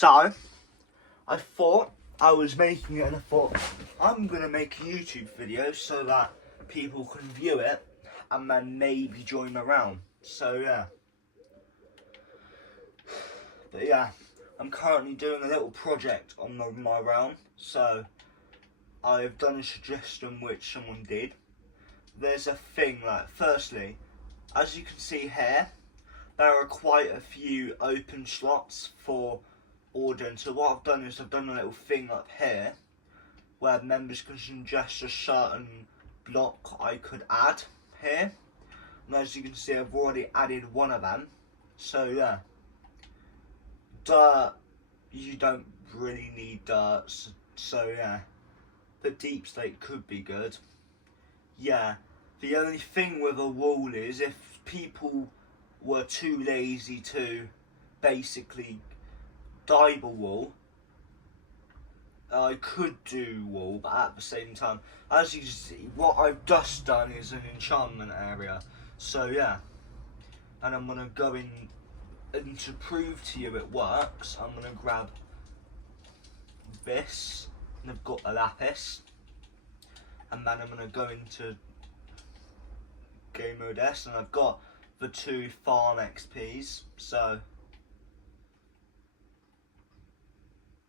So, I thought I was making it and I thought I'm going to make a YouTube video so that people can view it and then maybe join around. So yeah. But yeah, I'm currently doing a little project on my realm. So, I've done a suggestion which someone did. There's a thing like, firstly, as you can see here, there are quite a few open slots for ordering. So what I've done is I've done a little thing up here where members can suggest a certain block I could add here. And as you can see, I've already added one of them. So yeah, dirt, you don't really need dirt. So yeah, but deep state could be good. Yeah, the only thing with a wall is if people were too lazy to basically dye the wall, I could do wall, but at the same time, as you can see, what I've just done is an enchantment area. So yeah, and I'm gonna go in, and to prove to you it works, I'm gonna grab this, and I've got a lapis, and then I'm gonna go into game mode S, and I've got the 2 farm XPs, so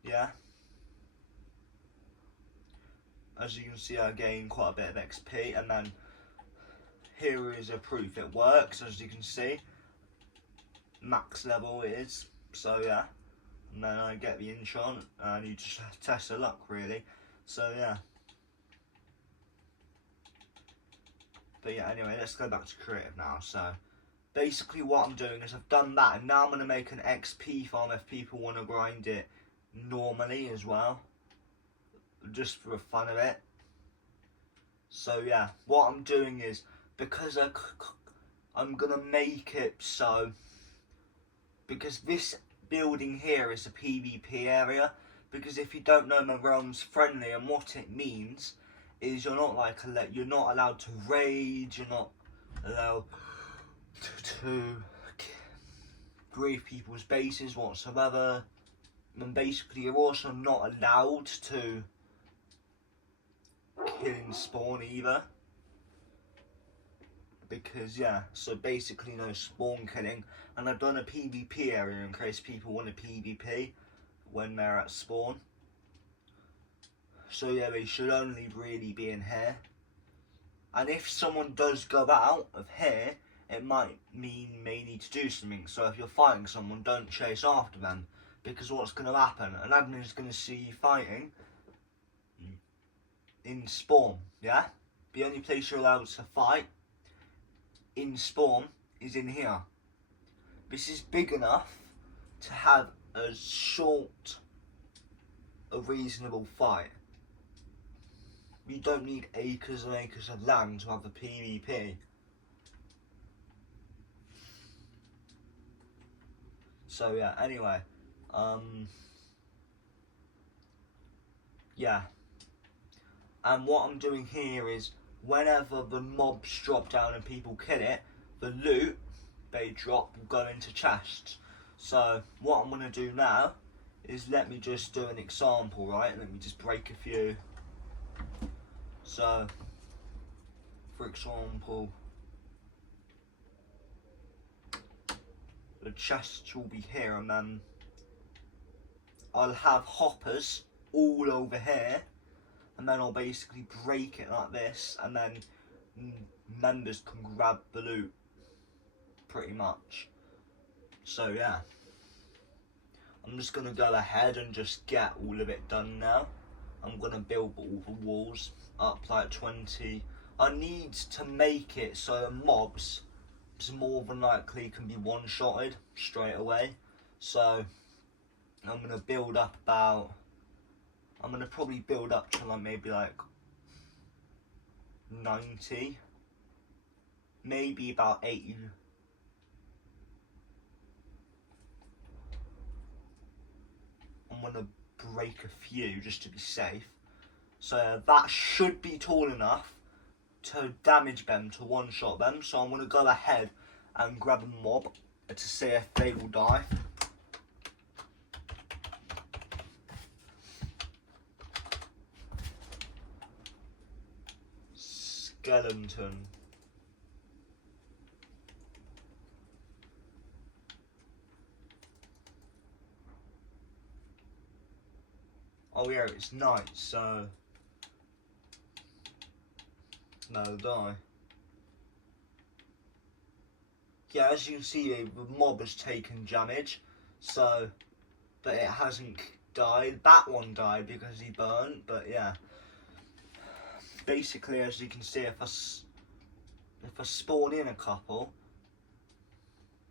yeah. As you can see, I gain quite a bit of XP, and then here is a proof it works. As you can see, max level it is, so yeah. And then I get the enchant, and you just test the luck really, so yeah. But yeah, anyway, let's go back to creative now. So basically what I'm doing is I've done that, and now I'm going to make an XP farm if people want to grind it normally as well, just for the fun of it. So yeah, what I'm doing is, because I'm going to make it so, because this building here is a PvP area, because if you don't know, my realm's friendly, and what it means is you're not like you're not allowed to raid, you're not allowed to grieve people's bases whatsoever, and basically you're also not allowed to kill in spawn either, because yeah, so basically no spawn killing. And I've done a PvP area in case people want a PvP when they're at spawn. So yeah, they should only really be in here. And if someone does go out of here, it might mean they need to do something. So if you're fighting someone, don't chase after them, because what's going to happen? An admin is going to see you fighting in spawn, yeah? The only place you're allowed to fight in spawn is in here. This is big enough to have a short, a reasonable fight. You don't need acres and acres of land to have a PvP. So yeah, anyway, yeah. And what I'm doing here is, whenever the mobs drop down and people kill it, the loot they drop will go into chests. So what I'm going to do now is, let me just do an example, right? Let me just break a few. So, for example, the chests will be here, and then I'll have hoppers all over here, and then I'll basically break it like this, and then members can grab the loot, pretty much. So yeah, I'm just going to go ahead and just get all of it done now. I'm going to build all the walls up like 20. I need to make it so mobs more than likely can be one-shotted straight away. So I'm going to build up about, I'm going to probably build up to like maybe like 90, maybe about 80. I'm going to break a few just to be safe. So that should be tall enough to damage them, to one-shot them. So I'm going to go ahead and grab a mob to see if they will die. Skeleton. Oh yeah, it's night, so no die. Yeah, as you can see, the mob has taken damage, so, but it hasn't died. That one died because he burned, but yeah. Basically, as you can see, if I spawn in a couple,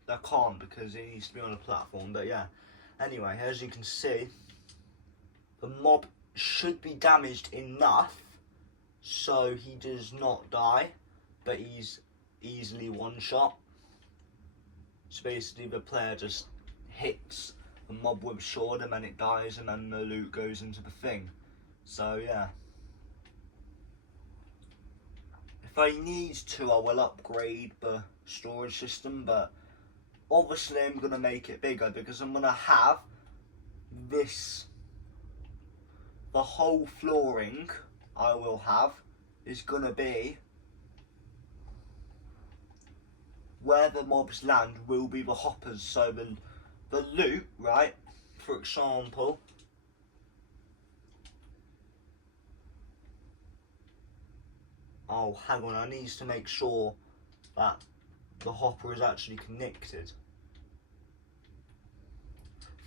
I can't because it needs to be on a platform, but yeah. Anyway, as you can see, the mob should be damaged enough so he does not die, but he's easily one shot. So basically the player just hits the mob with a sword and then it dies and then the loot goes into the thing. So yeah. If I need to, I will upgrade the storage system, but obviously I'm going to make it bigger because I'm going to have this, the whole flooring I will have is going to be, where the mobs land will be the hoppers, so the loot, right, for example, oh hang on, I need to make sure that the hopper is actually connected.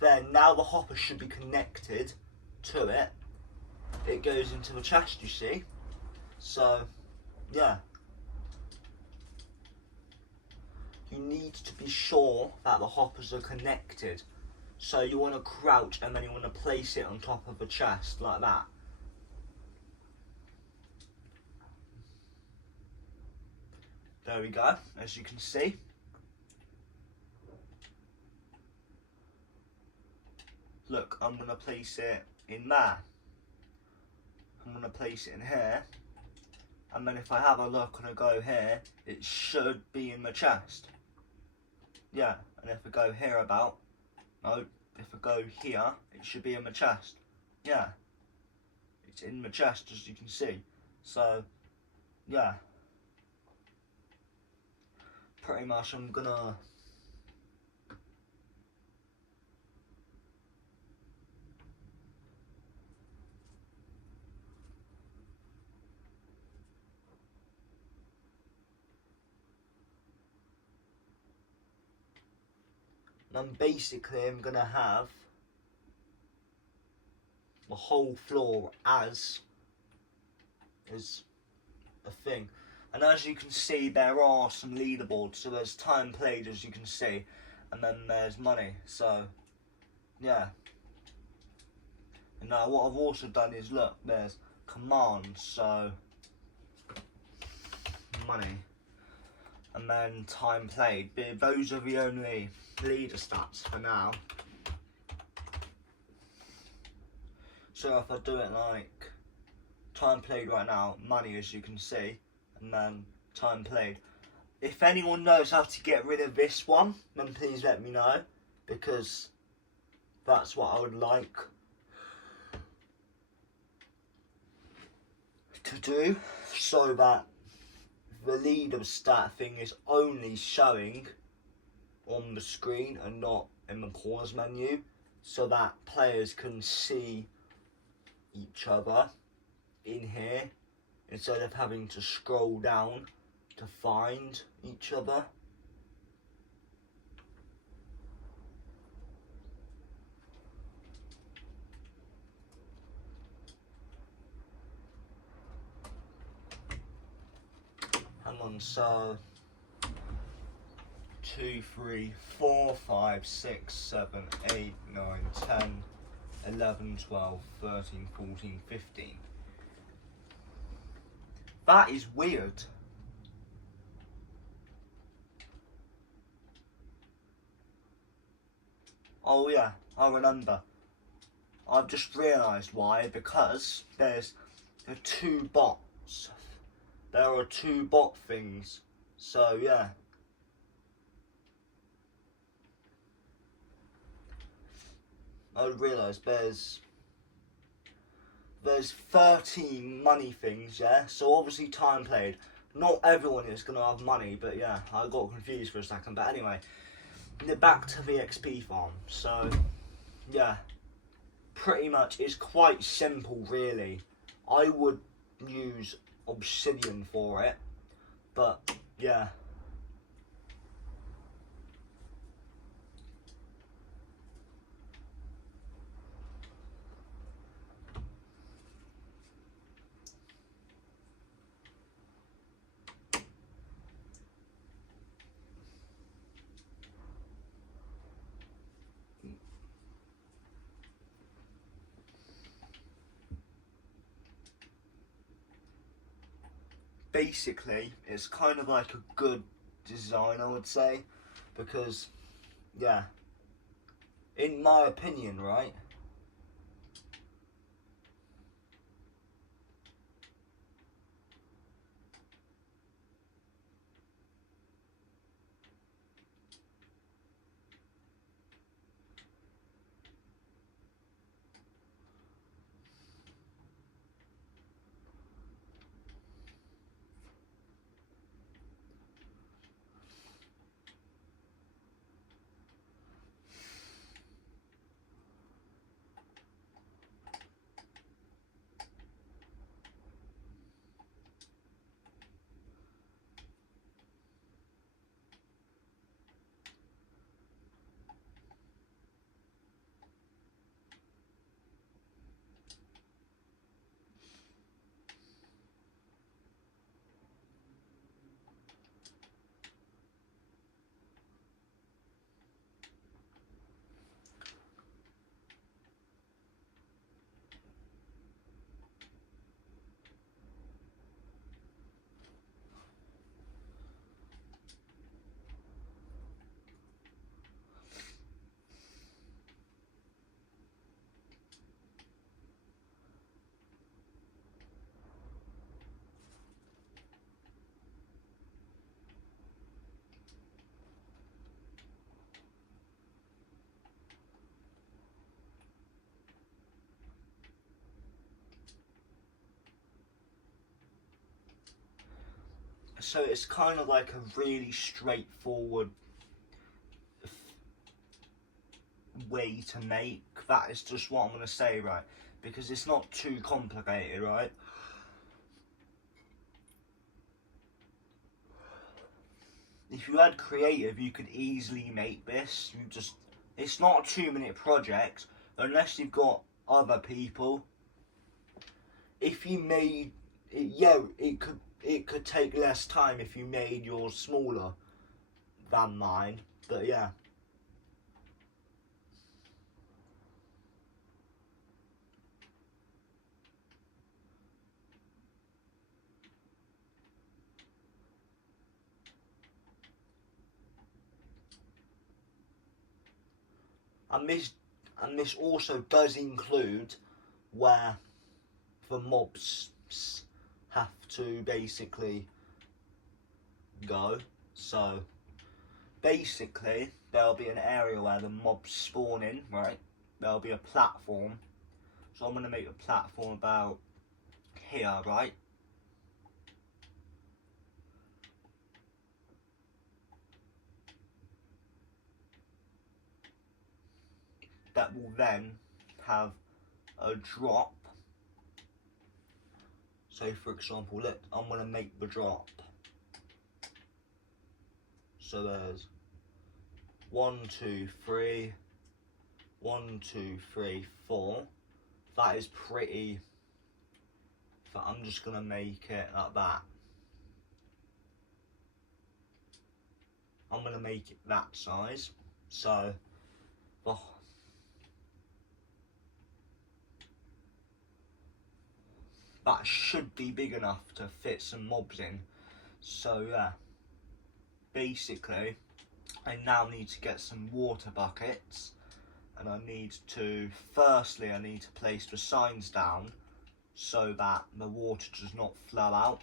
Then now the hopper should be connected to it. It goes into the chest, you see. So yeah, you need to be sure that the hoppers are connected. So you want to crouch and then you want to place it on top of the chest like that. There we go, as you can see. Look, I'm going to place it in there. I'm going to place it in here. And then if I have a look and I go here, it should be in the chest. Yeah, and if I go here about, no, if I go here, it should be in the chest. Yeah, it's in the chest as you can see. So, yeah. Pretty much I'm gonna basically I'm gonna have the whole floor as a thing. And as you can see, there are some leaderboards. So there's time played, as you can see, and then there's money. So yeah. And now what I've also done is, look, there's commands. So money, and then time played. But those are the only leader stats for now. So if I do it like time played right now, money, as you can see, and then time played. If anyone knows how to get rid of this one, then please let me know, because that's what I would like to do, so that the leader stat thing is only showing on the screen and not in the corners menu, so that players can see each other in here instead of having to scroll down to find each other. Hang on, so 2, 3, 4, 5, 6, 7, 8, 9, 10, 11, 12, 13, 14, 15. That is weird. Oh yeah, I remember. I've just realised why, because there are 2 bots. There are 2 bot things. So yeah. I realised there's 13 money things, yeah? So obviously time played. not everyone is going to have money, but yeah, I got confused for a second. But anyway, back to the XP farm. So, yeah, pretty much it's quite simple, really. I would use obsidian for it, but yeah. Basically, it's kind of like a good design, I would say, because, yeah, in my opinion, right? So it's kind of like a really straightforward way to make. That is just what I'm going to say, right? Because it's not too complicated, right? If you had creative, you could easily make this. It's not a 2 minute project unless you've got other people. If you made it, yeah, it could take less time if you made yours smaller than mine. But yeah. And this also does include where the mobs have to basically go. So basically there'll be an area where the mobs spawn in, right? There'll be a platform. So I'm going to make a platform about here, right? That will then have a drop. So for example, look, I'm going to make the drop. So there's 1, 2, 3, 1, 2, 3, 4. That is pretty. I'm just going to make it like that. I'm going to make it that size. So, oh, that should be big enough to fit some mobs in. So yeah, basically, I now need to get some water buckets. And I need to place the signs down so that the water does not flow out.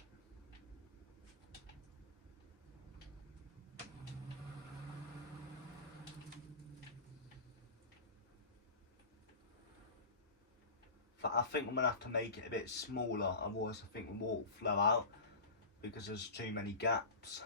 But I think I'm going to have to make it a bit smaller, otherwise I think the water will flow out. because there's too many gaps.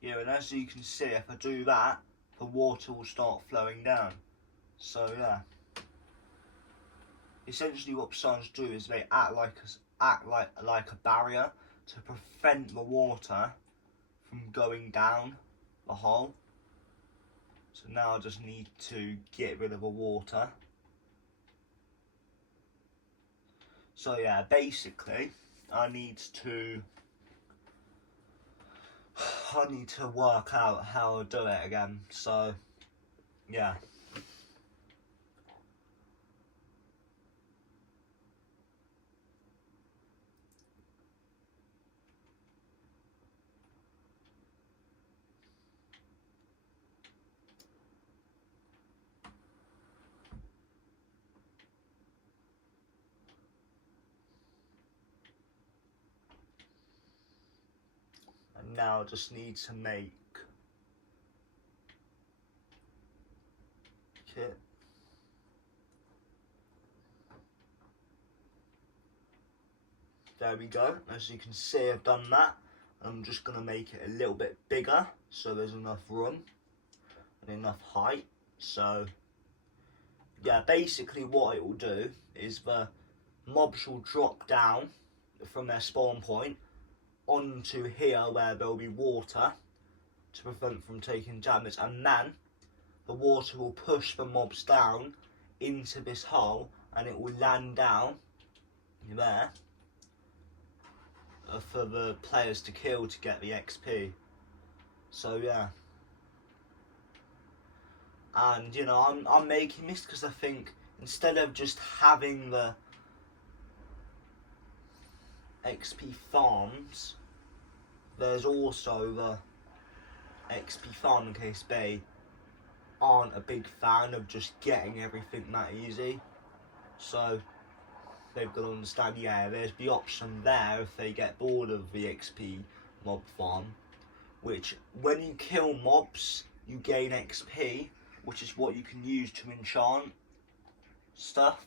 Yeah, and as you can see, if I do that, the water will start flowing down. So yeah, essentially what Pisans do is they act like a barrier to prevent the water from going down the hole. So now I just need to get rid of the water. So yeah, basically I need to work out how to do it again. So yeah. And now I just need to make it. There we go. As you can see, I've done that. I'm just going to make it a little bit bigger so there's enough room and enough height. So yeah, basically what it will do is the mobs will drop down from their spawn point onto here where there'll be water to prevent from taking damage, and then the water will push the mobs down into this hole and it will land down there for the players to kill to get the XP. So yeah, and you know, I'm making this because I think instead of just having the XP farms, there's also the XP farm in case they aren't a big fan of just getting everything that easy. So they've got to understand, yeah, there's the option there if they get bored of the XP mob farm, which when you kill mobs you gain XP, which is what you can use to enchant stuff.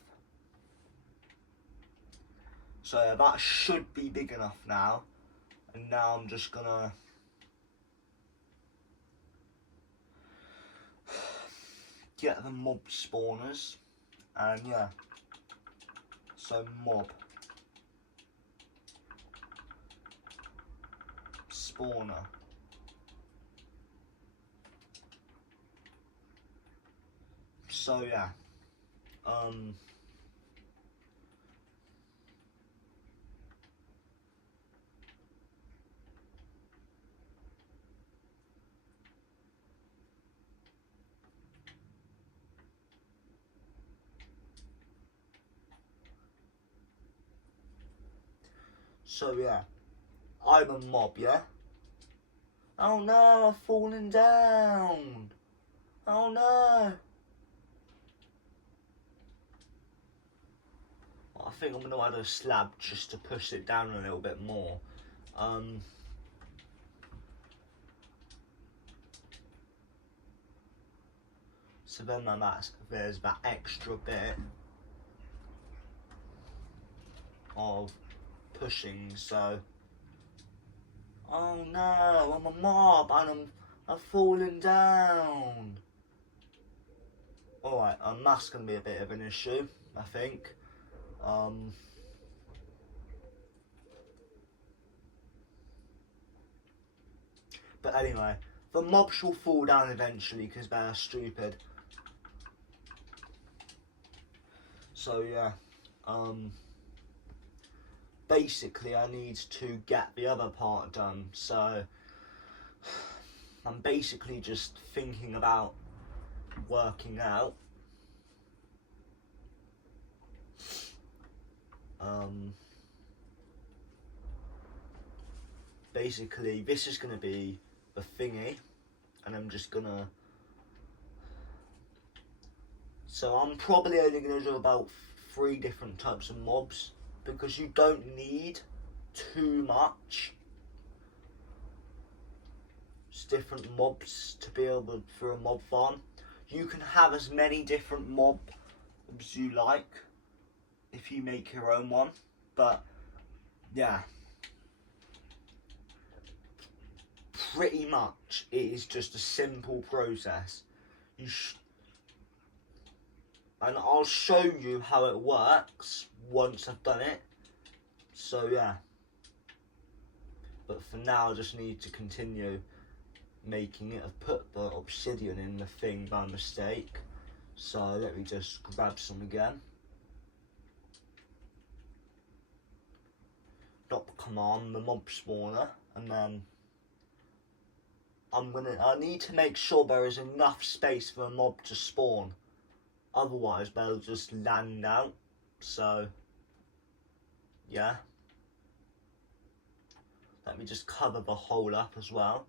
So that should be big enough now, and now I'm just gonna get the mob spawners, and yeah, so mob spawner. So yeah, so yeah, I'm a mob, yeah? Oh no, I've fallen down! Oh no! I think I'm going to add a slab just to push it down a little bit more. So then there's that extra bit of pushing, so... Oh no, I'm a mob and I've fallen down. Alright, that's going to be a bit of an issue, I think. But anyway, the mobs will fall down eventually because they're stupid. So yeah, basically I need to get the other part done. So I'm basically just thinking about working out basically this is going to be the thingy, and I'm just gonna, so I'm probably only going to do about 3 different types of mobs, because you don't need too much. It's different mobs to be able for a mob farm. You can have as many different mobs you like if you make your own one, but yeah, pretty much it is just a simple process. And I'll show you how it works once I've done it. So yeah, but for now I just need to continue making it. I've put the obsidian in the thing by mistake, so let me just grab some again. Not the command, the mob spawner, and then I need to make sure there is enough space for a mob to spawn, otherwise they'll just land out. So yeah, let me just cover the hole up as well.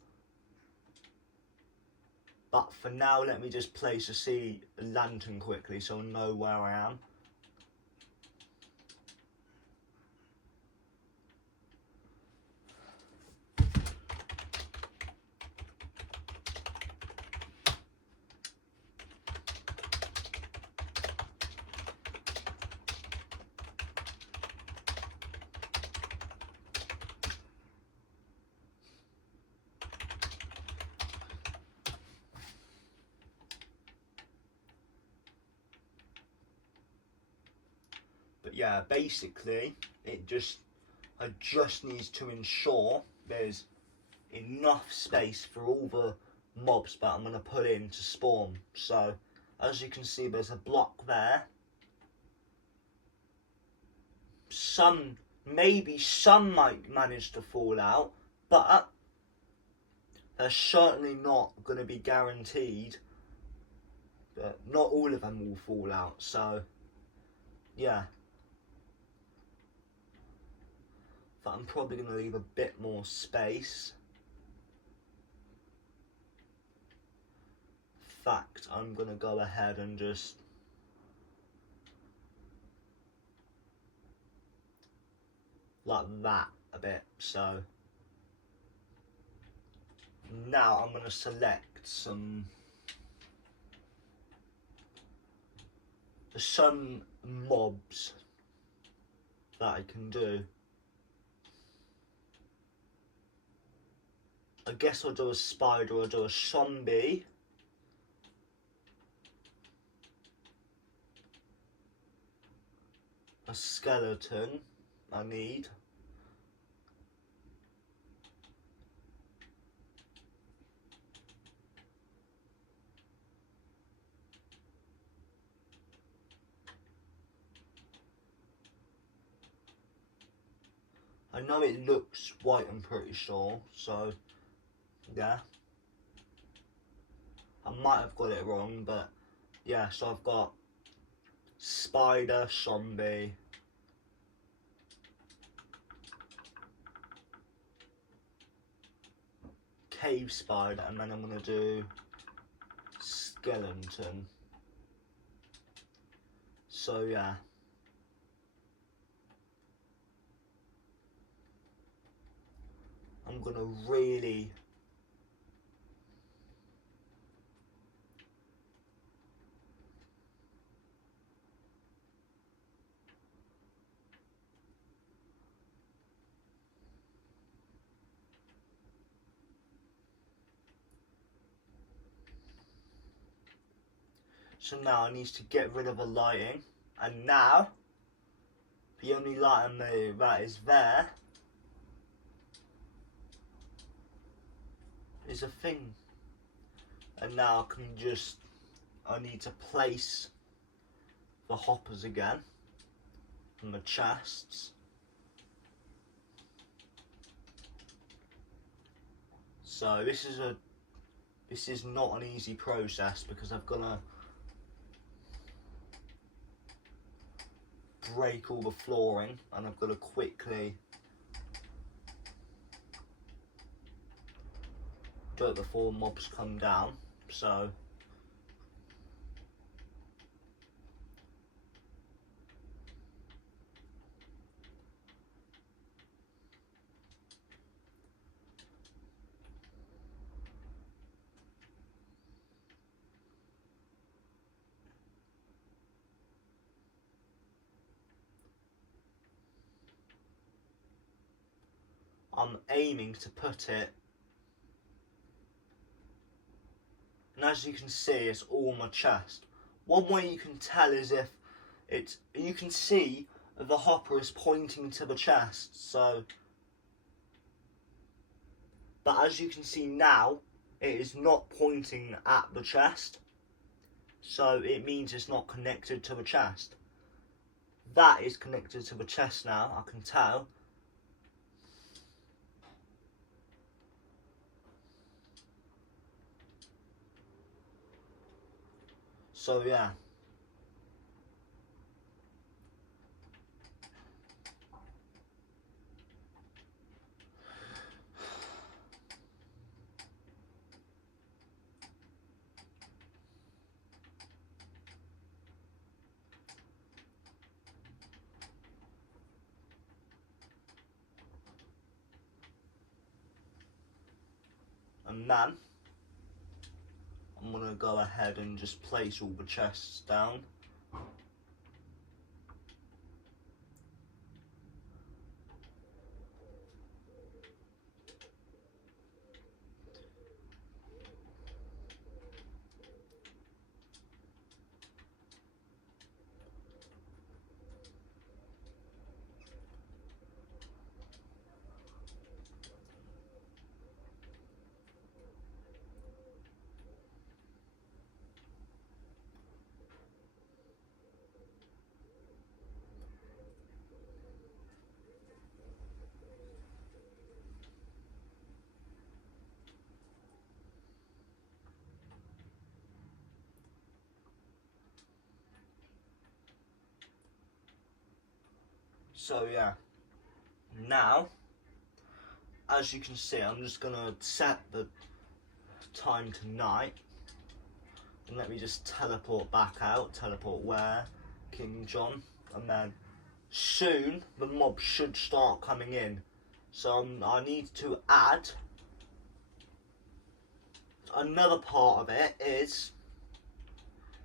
But for now, let me just place a lantern quickly so I know where I am. But yeah, basically, I just need to ensure there's enough space for all the mobs that I'm going to put in to spawn. So, as you can see, there's a block there. Maybe some might manage to fall out, but they're certainly not going to be guaranteed that not all of them will fall out. So, yeah. But I'm probably going to leave a bit more space. In fact, I'm going to go ahead and just like that a bit. So now I'm going to select some mobs that I can do. I guess I'll do a spider, I'll do a zombie. A skeleton I need. I know it looks white, I'm pretty sure, so yeah. I might have got it wrong, but yeah, so I've got spider, zombie, cave spider, and then I'm going to do skeleton. So yeah. I'm going to really so now I need to get rid of the lighting, and now the only light that is there is a thing. And now I need to place the hoppers again and the chests. So this is not an easy process, because I've got to break all the flooring, and I've got to quickly do it before mobs come down. So I'm aiming to put it, and as you can see, it's all my chest. One way you can tell is if you can see the hopper is pointing to the chest, so, but as you can see now, it is not pointing at the chest, so it means it's not connected to the chest. That is connected to the chest now, I can tell. So yeah. And then I'm going to go ahead and just place all the chests down. So yeah, now, as you can see, I'm just going to set the time to night. And let me just teleport back out. Teleport where? King John. And then soon the mobs should start coming in. So I need to add another part of it is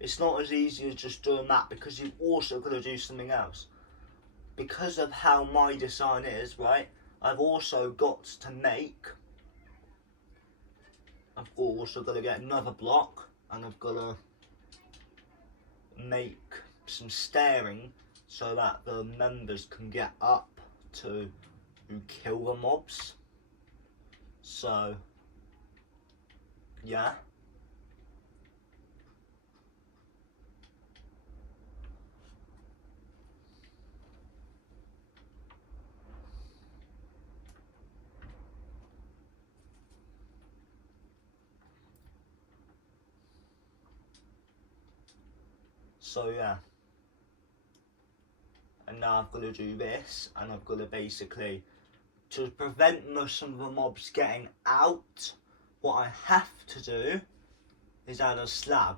it's not as easy as just doing that, because you've also got to do something else. Because of how my design is, right, I've also got to get another block, and I've got to make some stairing so that the members can get up to kill the mobs. So yeah. So yeah. And now I've got to do this, and I've got to basically, to prevent some of the mobs getting out, what I have to do is add a slab.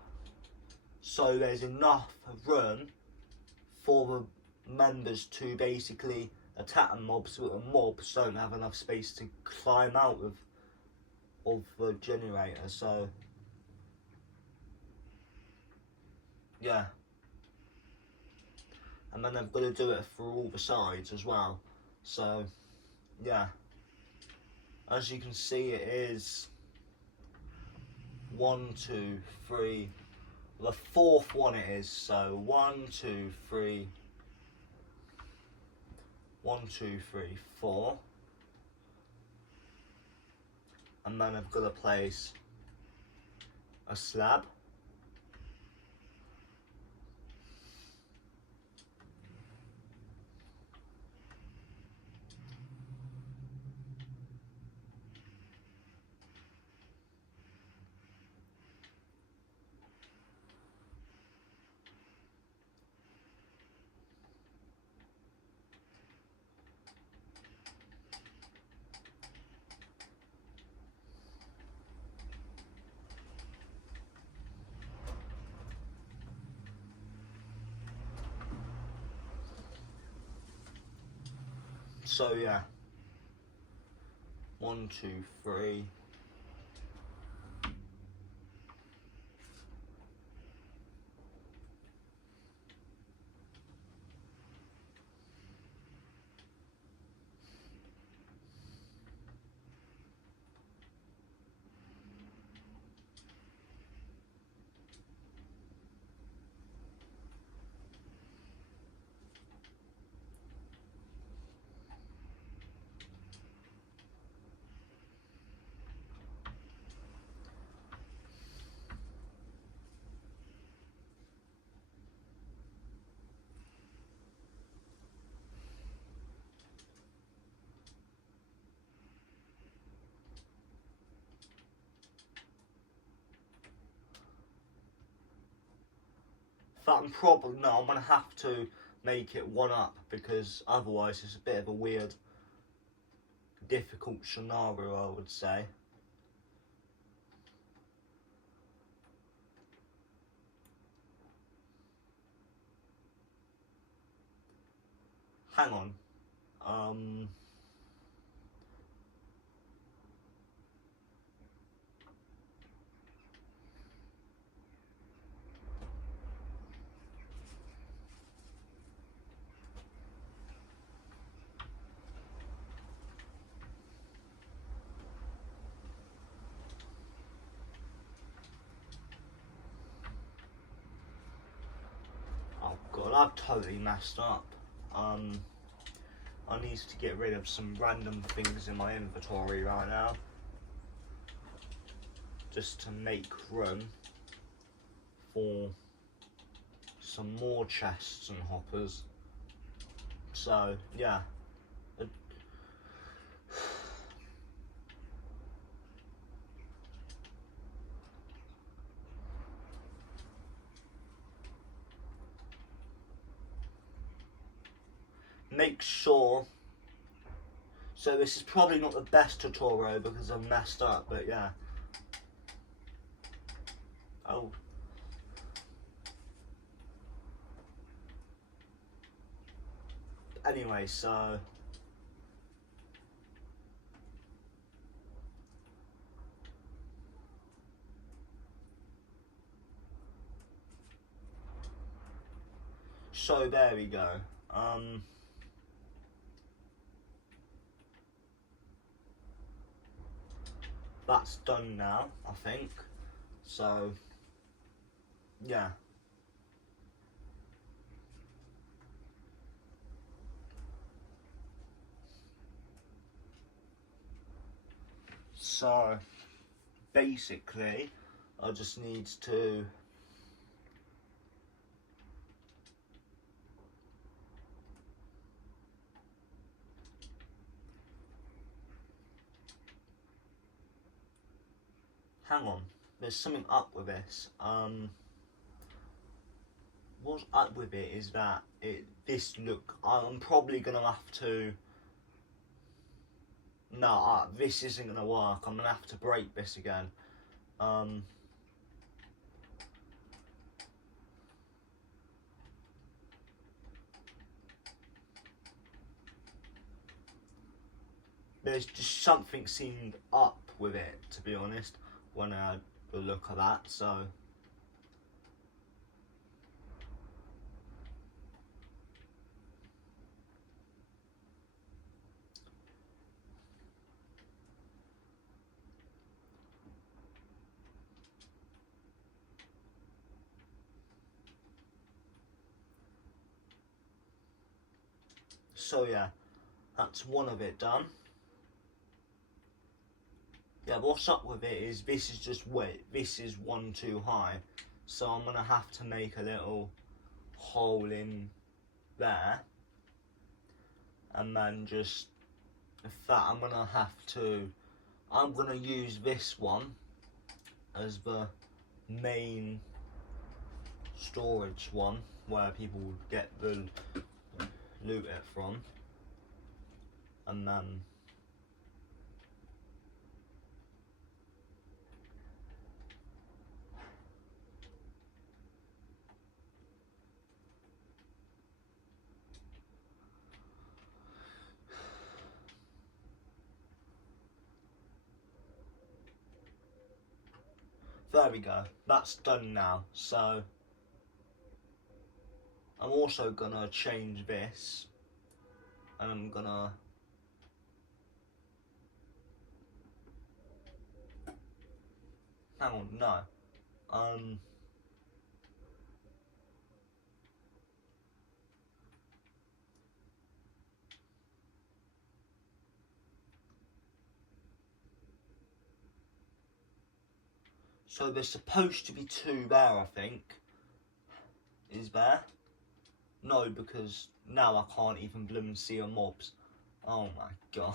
So there's enough room for the members to basically attack the mobs, but the mobs don't have enough space to climb out of the generator. So yeah. And then I've got to do it for all the sides as well. So yeah, as you can see, it is 1, 2, 3. The fourth one it is. So 1, 2, 3. 1, 2, 3, 4. And then I've got to place a slab. So yeah, 1, 2, 3. fact, I'm probably, no, I'm going to have to make it 1-up, because otherwise it's a bit of a weird, difficult scenario, I would say. Hang on. Oh god, I've totally messed up. I need to get rid of some random things in my inventory right now, just to make room for some more chests and hoppers. So yeah. Make sure, so this is probably not the best tutorial because I've messed up, but yeah. Oh. Anyway, so there we go. That's done now, I think. So yeah. So basically, I just need to hang on. There's something up with this. What's up with it is that I'm probably gonna have to. No, this isn't gonna work. I'm gonna have to break this again. There's just something seemed up with it, to be honest, when I had a look at that. So yeah, that's one of it done. Yeah, what's up with it is this is just wet. This is one too high, so I'm gonna have to make a little hole in there, and then just I'm gonna use this one as the main storage one where people get the loot it from, and then there we go, that's done now. So I'm also gonna change this, and I'm gonna hang on, no. So there's supposed to be 2 there, I think. Is there? No, because now I can't even bloom see a mobs. Oh my god.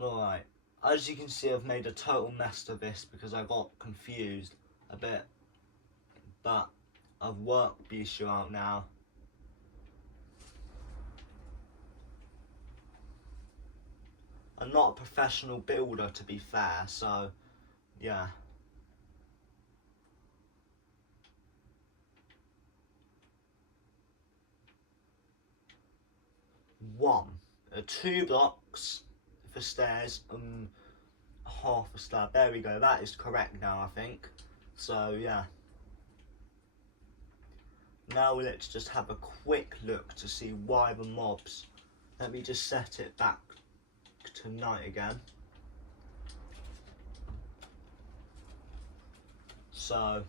Alright. As you can see, I've made a total mess of this because I got confused a bit. But I've worked the issue out now. I'm not a professional builder, to be fair, so yeah. One. 2 blocks for stairs and half a slab. There we go, that is correct now, I think. So yeah. Now let's just have a quick look to see why the mobs. Let me just set it back to night again. So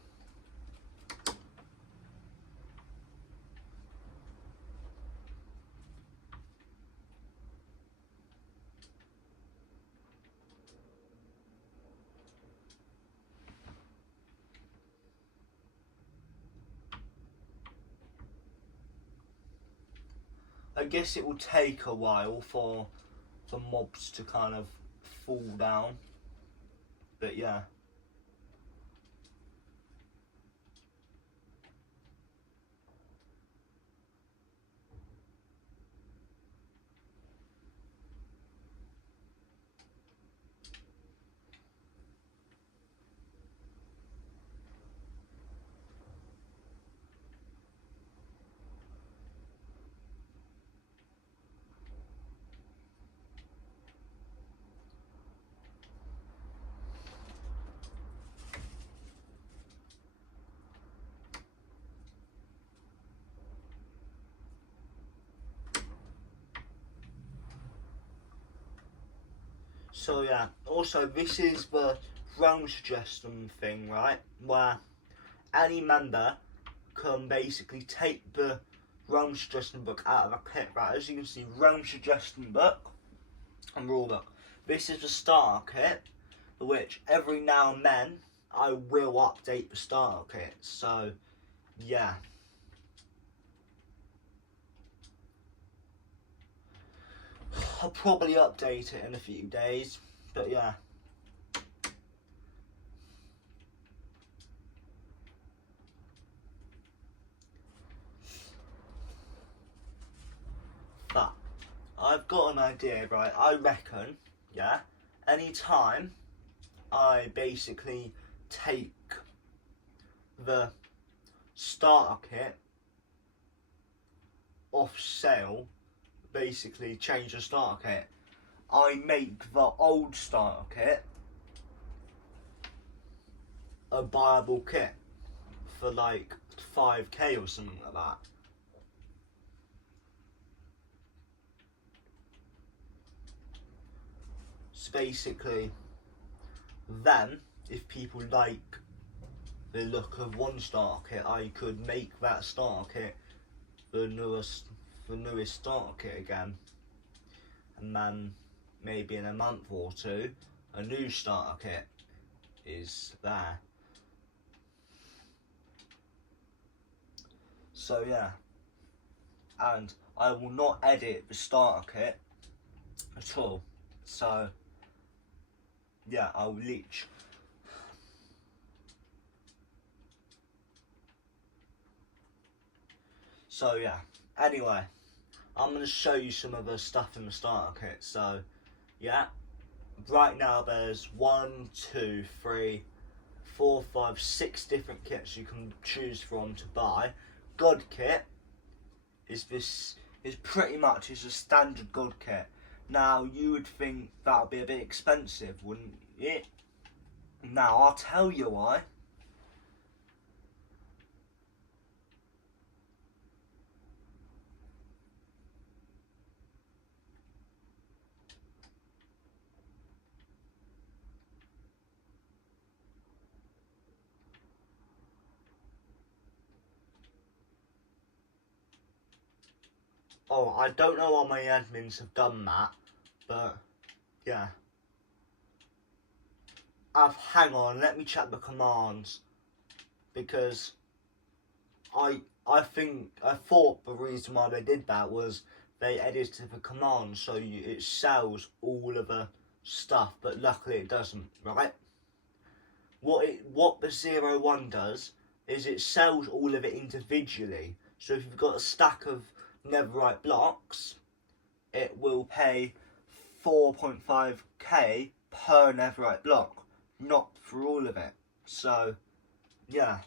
I guess it will take a while for the mobs to kind of fall down, but yeah. So yeah, also this is the realm suggestion thing, right? Where any member can basically take the realm suggestion book out of a kit, right? As you can see, realm suggestion book and rule book. This is the starter kit, which every now and then I will update the starter kit. So yeah. I'll probably update it in a few days, but yeah. But I've got an idea, right? I reckon, yeah, anytime I basically take the starter kit off sale, basically change the starter kit, I make the old starter kit a buyable kit for like 5k or something like that. So basically, then if people like the look of one starter kit, I could make that starter kit the newest starter kit again, and then maybe in a month or two a new starter kit is there. So yeah, and I will not edit the starter kit at all, so yeah, I'll leech. So yeah, anyway, I'm going to show you some of the stuff in the starter kit. So yeah, right now there's 1, 2, 3, 4, 5, 6 different kits you can choose from to buy. God kit is pretty much a standard God kit. Now you would think that would be a bit expensive, wouldn't it? Now I'll tell you why. Oh, I don't know why my admins have done that, but yeah. Hang on, let me check the commands, because I thought the reason why they did that was they edited the commands so it sells all of the stuff, but luckily it doesn't, right? What the 01 does, is it sells all of it individually. So if you've got a stack of netherite blocks, it will pay 4.5k per netherite block, not for all of it. So yeah,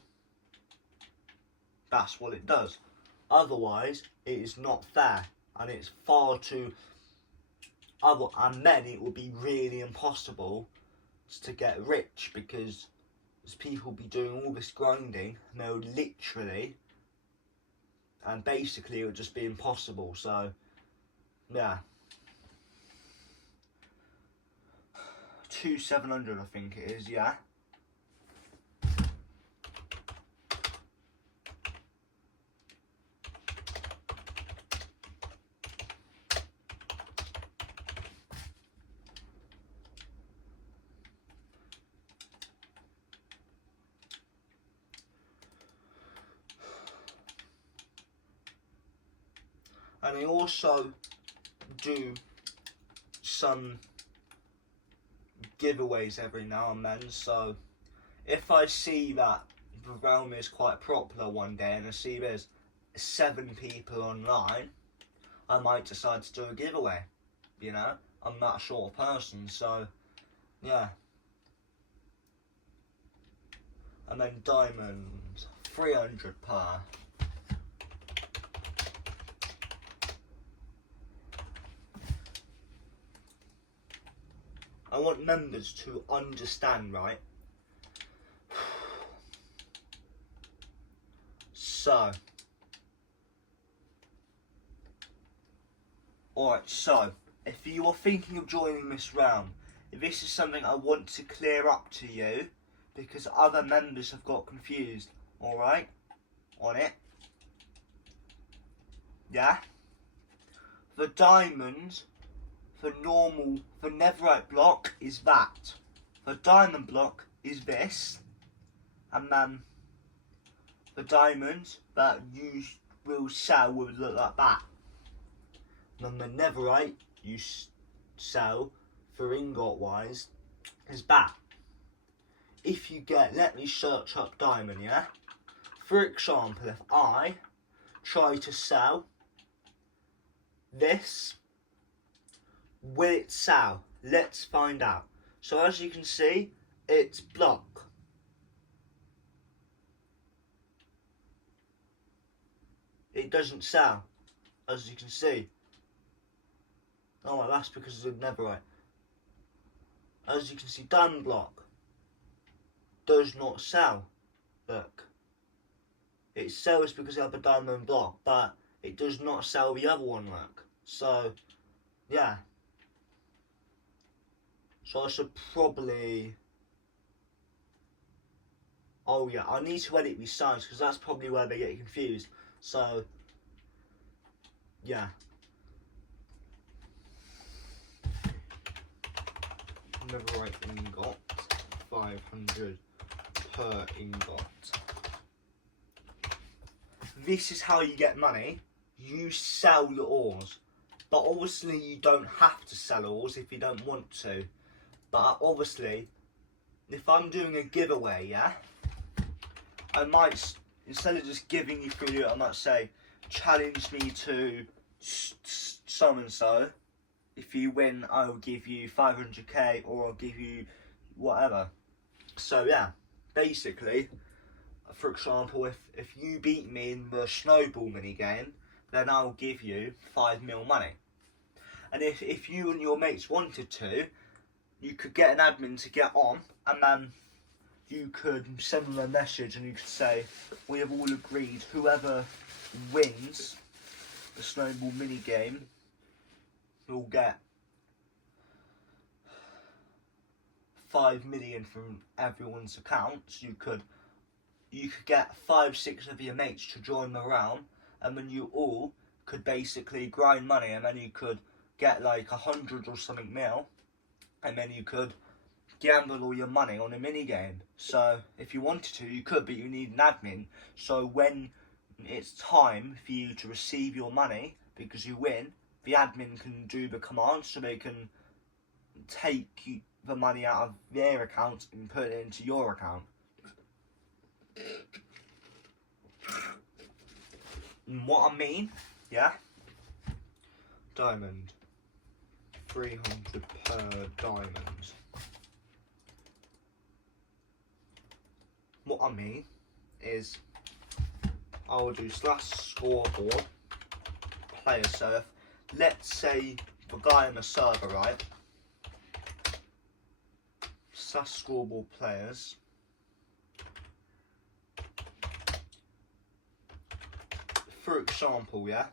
that's what it does. Otherwise, it is not fair, and it's far too and then it will be really impossible to get rich, because people will be doing all this grinding, and they'll literally, and basically it would just be impossible. So yeah, 2,700 I think it is, yeah. And I also do some giveaways every now and then, so if I see that the realm is quite popular one day and I see there's 7 people online, I might decide to do a giveaway. You know, I'm that sort of person, so yeah. And then diamonds, 300 per. I want members to understand, right? So, alright, so, if you are thinking of joining this round, if this is something I want to clear up to you, because other members have got confused, alright, on it, yeah? The diamonds, the netherite block is that. The diamond block is this, and then the diamonds that you will sell will look like that. And then the netherite you sell for ingot wise is that. If you get, let me search up diamond, yeah? For example, if I try to sell this, will it sell? Let's find out. So as you can see, it's block. It doesn't sell, as you can see. Oh, well, that's because of netherite. As you can see, diamond block does not sell. Look. It sells because I have a diamond block, but it does not sell the other one, look. So, yeah. So I should probably... Oh yeah, I need to edit these signs because that's probably where they get confused. So, yeah. Netherite ingot, 500 per ingot. This is how you get money. You sell your ores. But obviously you don't have to sell ores if you don't want to. But obviously, if I'm doing a giveaway, yeah, I might, instead of just giving you free loot, I might say, challenge me to so and so. If you win, I will give you 500k, or I'll give you whatever. So yeah, basically, for example, if you beat me in the snowball minigame, then I'll give you 5 mil money. And if you and your mates wanted to, you could get an admin to get on, and then you could send them a message and you could say, we have all agreed whoever wins the snowball minigame will get 5 million from everyone's accounts. You could get 5-6 of your mates to join the round, and then you all could basically grind money, and then you could get like 100 or something mil, and then you could gamble all your money on a mini game. So if you wanted to, you could, but you need an admin. So when it's time for you to receive your money because you win, the admin can do the command, so they can take the money out of their account and put it into your account. what I mean, yeah? Diamond. 300 per diamond. What I mean is I will do slash scoreboard player serve. Let's say the guy on the server, right? Slash scoreboard players. For example, yeah?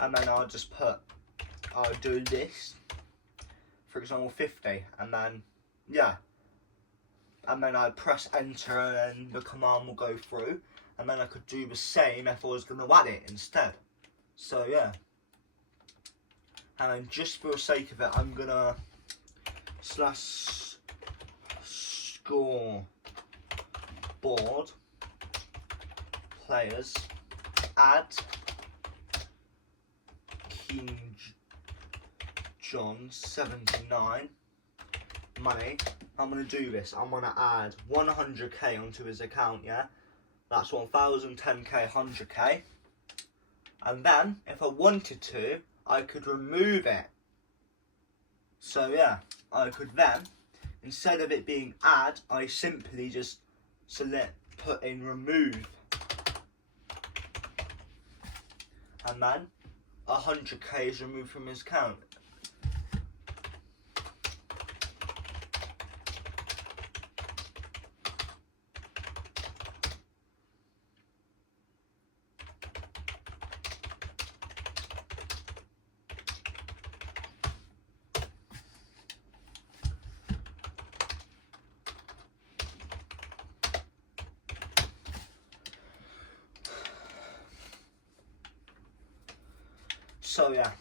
And then I'll just put, I'll do this, for example 50, and then, yeah. And then I press enter and then the command will go through. And then I could do the same if I was going to add it instead. So yeah. And then just for the sake of it, I'm going to slash score board players add King John 79 money. I'm going to do this. I'm going to add 100k onto his account, yeah? That's 1000, 10k, 100k. And then, if I wanted to, I could remove it. So yeah, I could then, instead of it being add, I simply just select, put in remove. And then, 100k is removed from his account. So yeah,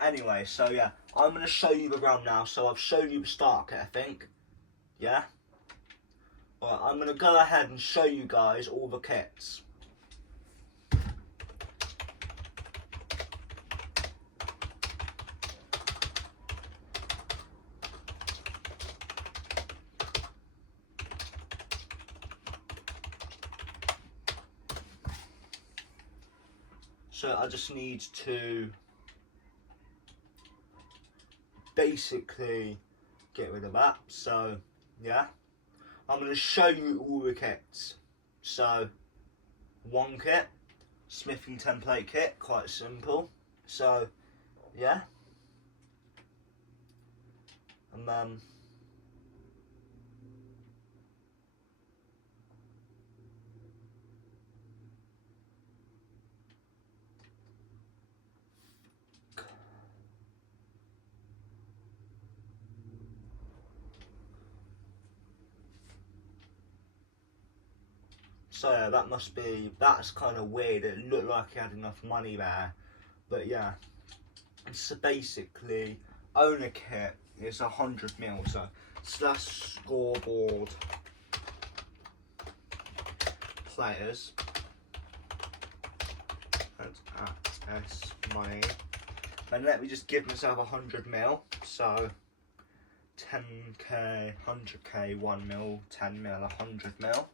anyway, so yeah, I'm going to show you the round now. So I've shown you the start kit, I think, yeah? Alright, I'm going to go ahead and show you guys all the kits. So I just need to basically get rid of that. So yeah, I'm going to show you all the kits. So one kit, smithing template kit, quite simple. So yeah, and then so yeah, that's kind of weird. It looked like he had enough money there, but yeah. So basically, owner kit is 100 mil. So slash scoreboard players at S money. And let me just give myself 100 mil. So 10k, 100k, 1 mil, 10 mil, 100 mil.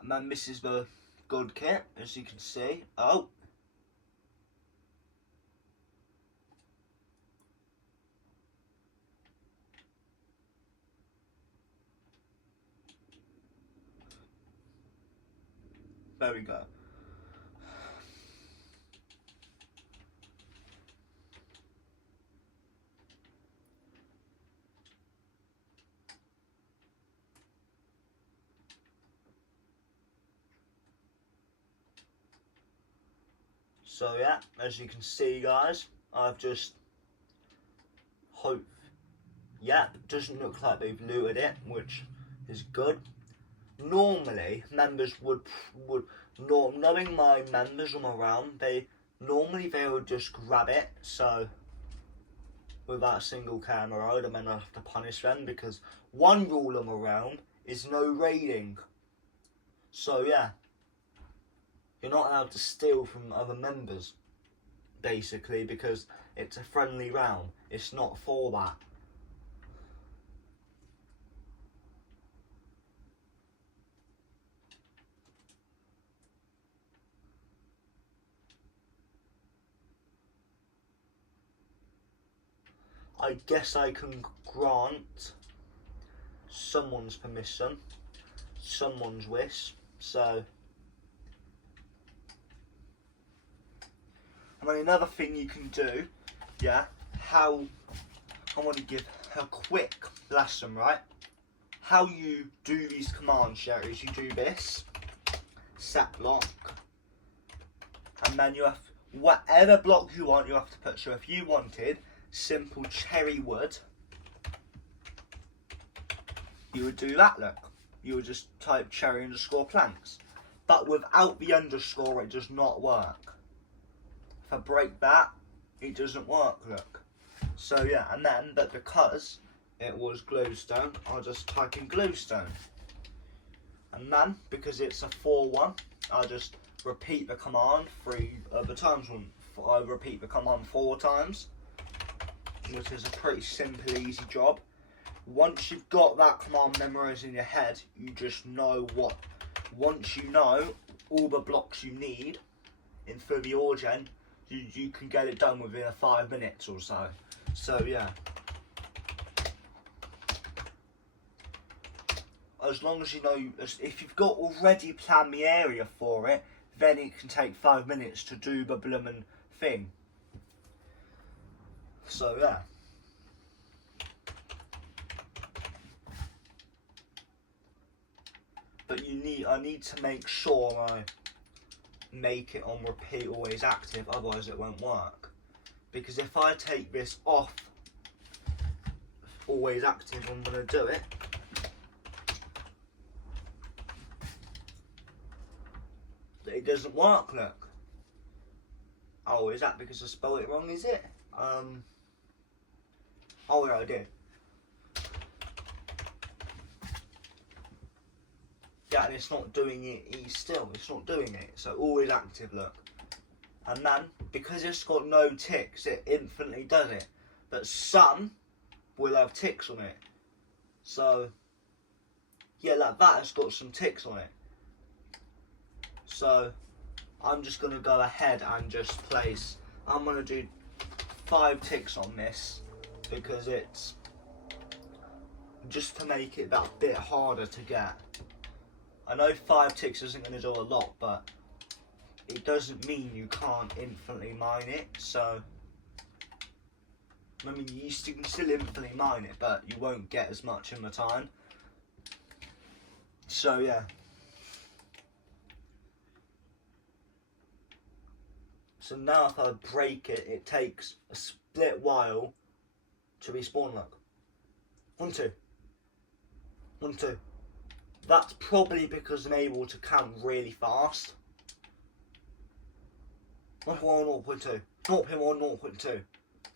And then this is the good kit, as you can see. Oh. There we go. So yeah, as you can see guys, I've just doesn't look like they've looted it, which is good. Normally, members would knowing my members from around, they would just grab it. So without a single camera, I'd have to punish them, because one rule of around is no raiding. So yeah, you're not allowed to steal from other members, basically, because it's a friendly round. It's not for that. I guess I can grant someone's permission, someone's wish. So, and then another thing you can do, yeah, how I want to give a quick lesson, right? How you do these commands, yeah, is you do this, set block, and then you have, whatever block you want, you have to put. So if you wanted simple cherry wood, you would do that, look. You would just type cherry underscore planks. But without the underscore, it does not work. If I break that, it doesn't work, look. So yeah, and then, but because it was glowstone, I'll just type in glowstone. And then, because it's a 4-1, I'll just repeat the command 3 other times. I repeat the command 4 times, which is a pretty simple, easy job. Once you've got that command memorised in your head, you just know what. Once you know all the blocks you need for the Orgen, you can get it done within 5 minutes or so. So yeah. As long as you know, if you've got already planned the area for it, then it can take 5 minutes to do the bloomin' thing. So yeah. But I need to make sure I make it on repeat always active, otherwise it won't work. Because if I take this off always active, I'm going to do it. It doesn't work, look. Oh, is that because I spelled it wrong, is it? Oh yeah, I did. Yeah, and it's not doing it still. It's not doing it. So always active, look. And then, because it's got no ticks, it infinitely does it. But some will have ticks on it. So, yeah, like that has got some ticks on it. So, I'm just going to go ahead and just place, I'm going to do 5 ticks on this, because it's just to make it that bit harder to get. I know 5 ticks isn't going to do a lot, but it doesn't mean you can't infinitely mine it. So, I mean, you can still infinitely mine it, but you won't get as much in the time. So, yeah. So now if I break it, it takes a split while to respawn, look. 1, 2. 1, 2. That's probably because I'm able to count really fast. 0.1, 0.2. 0.1, 0.2.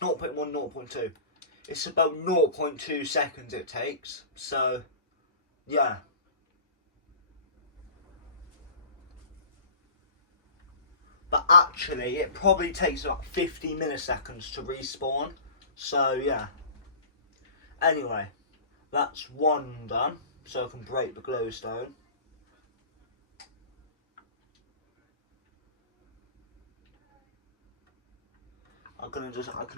0.1, 0.2. It's about 0.2 seconds it takes. So, yeah. But actually, it probably takes about 50 milliseconds to respawn. So, yeah. Anyway, that's 1 done. So I can break the glowstone. I can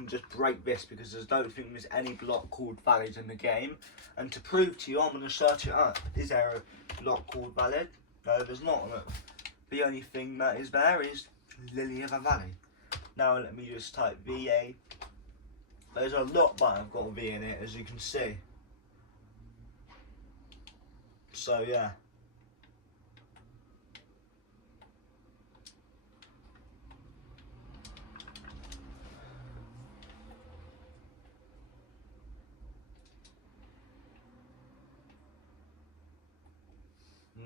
just break this because I don't think there's any block called valid in the game. And to prove to you, I'm going to search it up. Is there a block called valid? No, there's not. Look. The only thing that is there is Lily of the Valley. Now let me just type VA. There's a lot, but I've got a V in it, as you can see. So yeah.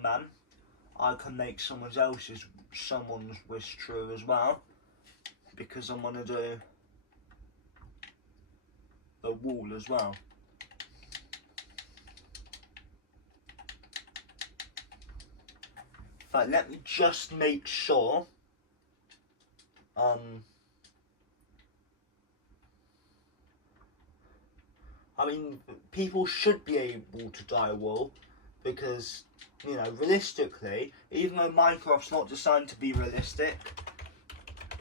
then I can make someone's wish true as well, because I'm gonna do the wall as well. But let me just make sure. I mean, people should be able to dye a wall, because, you know, realistically, even though Minecraft's not designed to be realistic,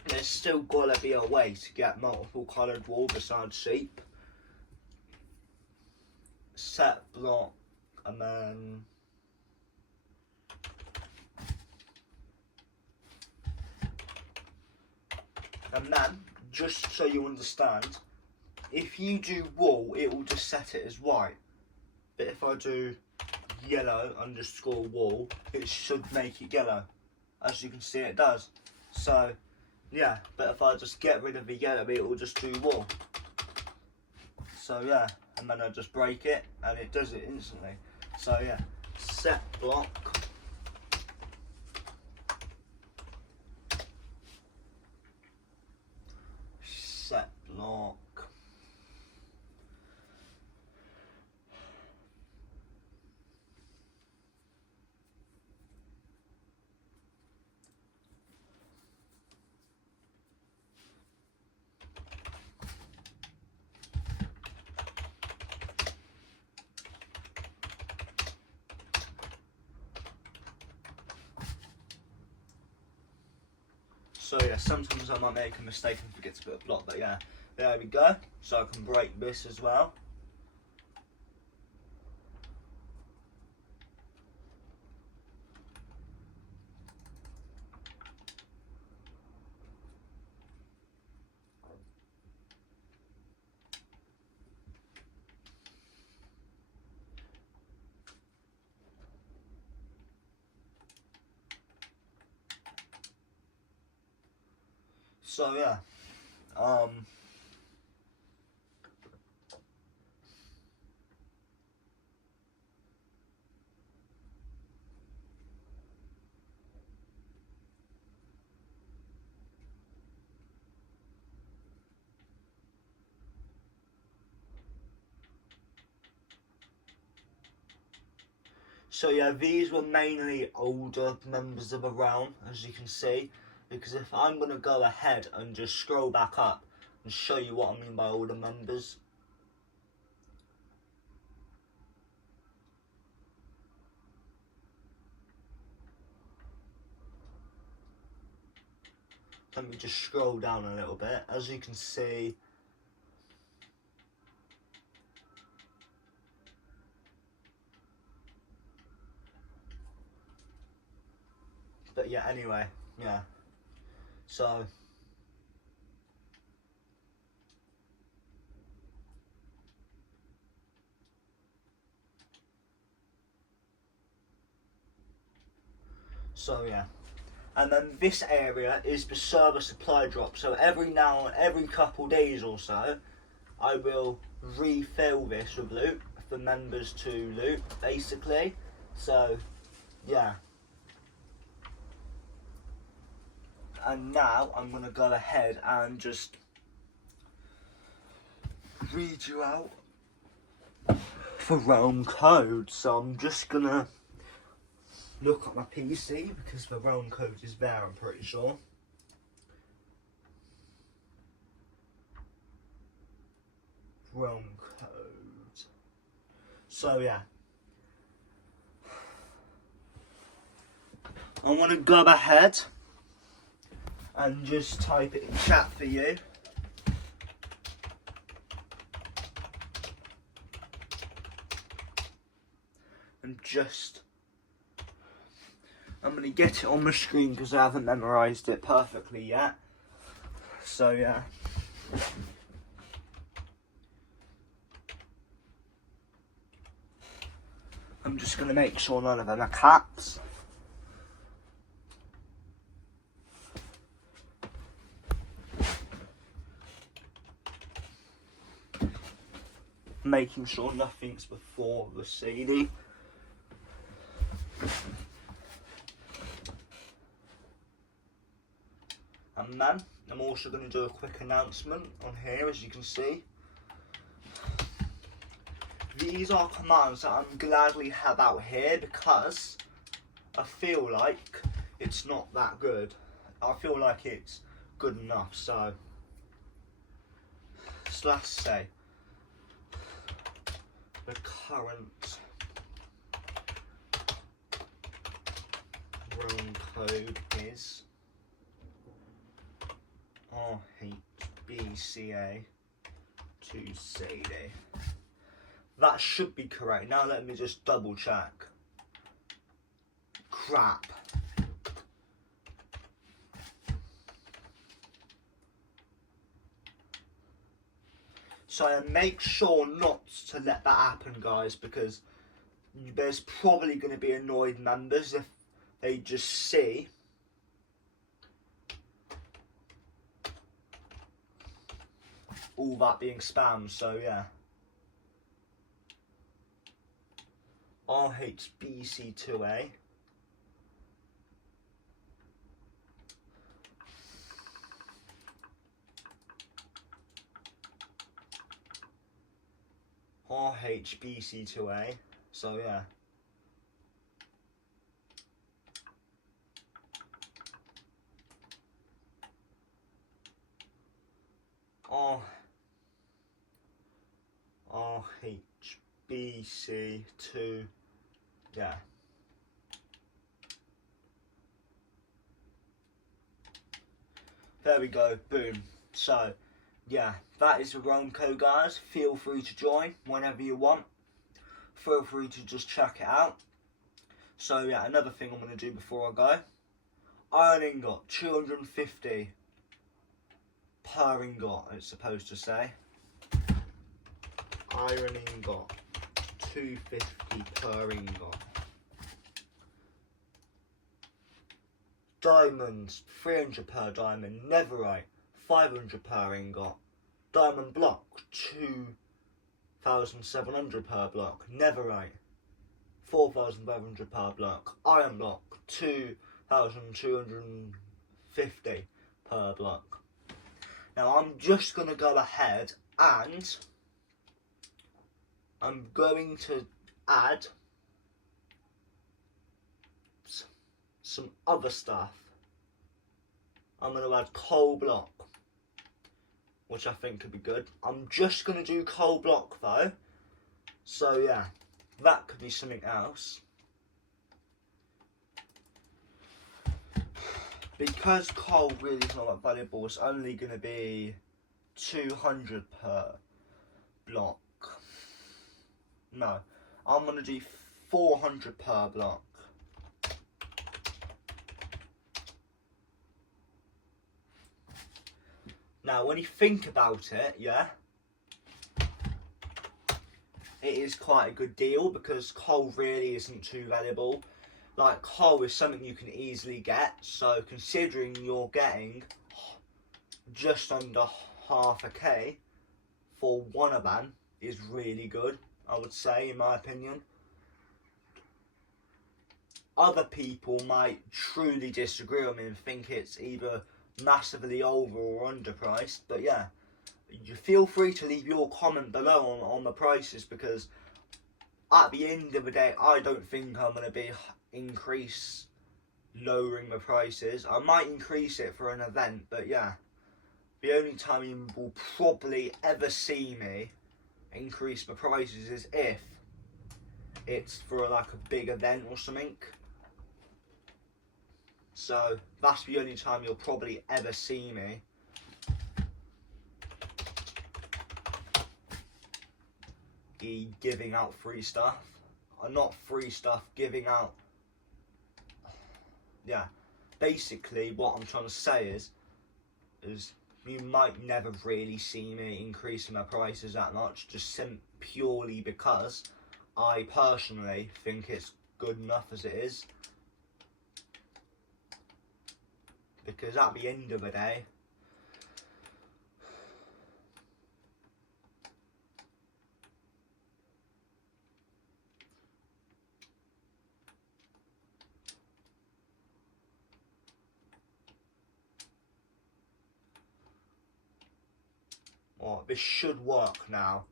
there's still gotta be a way to get multiple coloured wool besides sheep. Set block, and then just so you understand, if you do wool, it will just set it as white. But if I do yellow underscore wool, it should make it yellow. As you can see, it does. So, yeah, but if I just get rid of the yellow, it will just do wool. So, yeah, and then I just break it, and it does it instantly. So, yeah, set block. Set block. So yeah, sometimes I might make a mistake and forget to put a block, but yeah, there we go. So I can break this as well. So yeah, so yeah, these were mainly older members of a realm, as you can see, because if I'm going to go ahead and just scroll back up and show you what I mean by older members. Let me just scroll down a little bit. As you can see, but yeah, anyway, yeah, so yeah, and then this area is the server supply drop, so every couple days or so I will refill this with loot for members to loot, basically. So yeah, and now I'm going to go ahead and just read you out the realm code. So I'm just going to look at my PC because the realm code is there, I'm pretty sure. Realm code. So yeah, I'm going to go ahead and just type it in chat for you. And I'm going to get it on my screen because I haven't memorised it perfectly yet. So yeah. I'm just going to make sure none of them are caps. Making sure nothing's before the CD. And then I'm also going to do a quick announcement on here, as you can see. These are commands that I'm gladly have out here because I feel like it's not that good. I feel like it's good enough, so let's say the current room code is RHBCA2CD. That should be correct. Now let me just double check. Crap. So make sure not to let that happen, guys, because there's probably going to be annoyed members if they just see all that being spammed. So yeah, RHBC2A. RHBC2A. So yeah. RHBC2, yeah. There we go, boom. So, yeah, that is the roam code, guys. Feel free to join whenever you want. Feel free to just check it out. So, yeah, another thing I'm going to do before I go. Iron ingot, 250 per ingot, it's supposed to say. Iron ingot, 250 per ingot. Diamonds, 300 per diamond. Netherite, 500 per ingot. Diamond block, 2,700 per block. Netherite, 4,500 per block. Iron block, 2,250 per block. Now I'm just going to go ahead and I'm going to add some other stuff. I'm going to add coal block, which I think could be good. I'm just going to do coal block though. So yeah, that could be something else. Because coal really is not that valuable, it's only going to be 200 per block. No, I'm going to do 400 per block. Now, when you think about it, yeah, it is quite a good deal because coal really isn't too valuable. Like, coal is something you can easily get, so considering you're getting just under half a K for one of them is really good, I would say, in my opinion. Other people might truly disagree with me and think it's either massively over or underpriced, but yeah, you feel free to leave your comment below on the prices, because at the end of the day, I don't think I'm going to be lowering the prices. I might increase it for an event, but yeah, the only time you will probably ever see me increase the prices is if it's for like a big event or something. So that's the only time you'll probably ever see me. Giving out free stuff. Not free stuff, giving out. Yeah, basically what I'm trying to say is you might never really see me increasing my prices that much, just purely because I personally think it's good enough as it is. Because at the end of the day, but this should work now.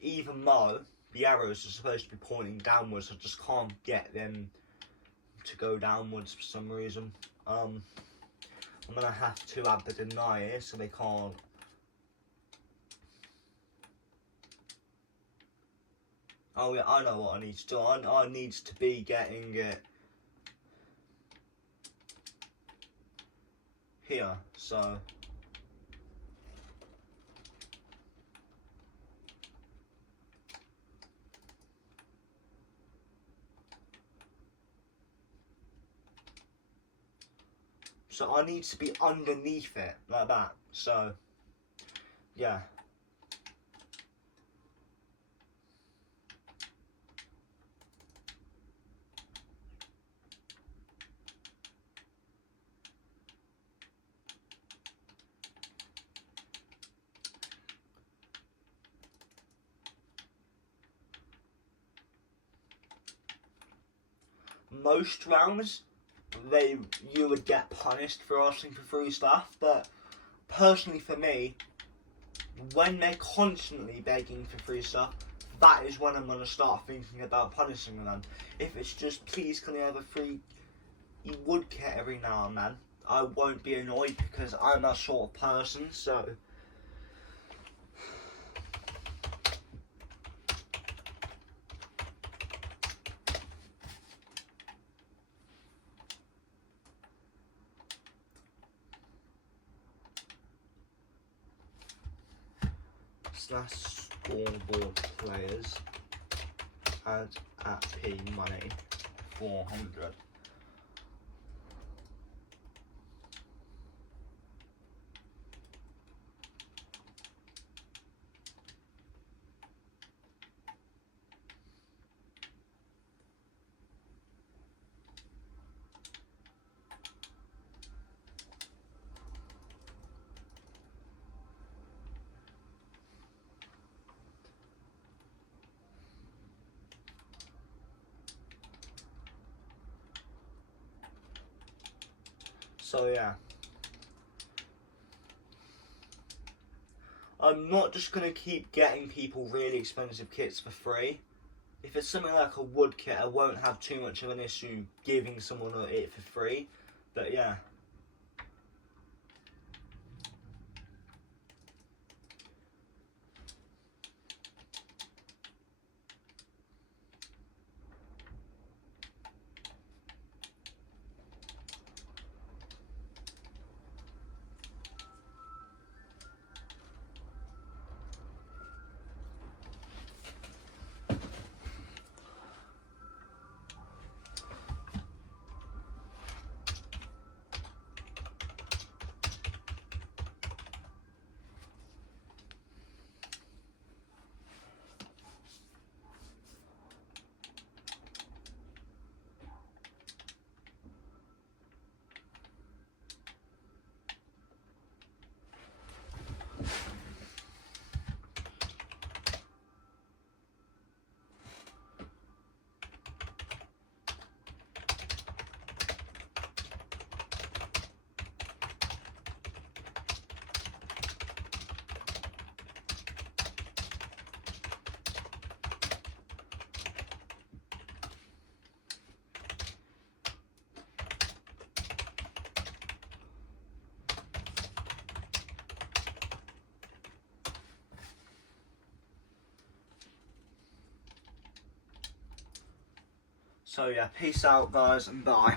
Even though the arrows are supposed to be pointing downwards, I just can't get them to go downwards for some reason. I'm gonna have to add the deny here so they can't. Oh yeah, I know what I need to do. I need to be getting it here, so. So I need to be underneath it, like that. So, yeah. Most rounds, you would get punished for asking for free stuff, but personally for me, when they're constantly begging for free stuff, that is when I'm going to start thinking about punishing them. If it's just, please can I have a free wood kit every now and then, I won't be annoyed because I'm that sort of person, so. Slash scoreboard players add at P money 400. So yeah, I'm not just going to keep getting people really expensive kits for free. If it's something like a wood kit, I won't have too much of an issue giving someone it for free, but yeah. So yeah, peace out guys and bye.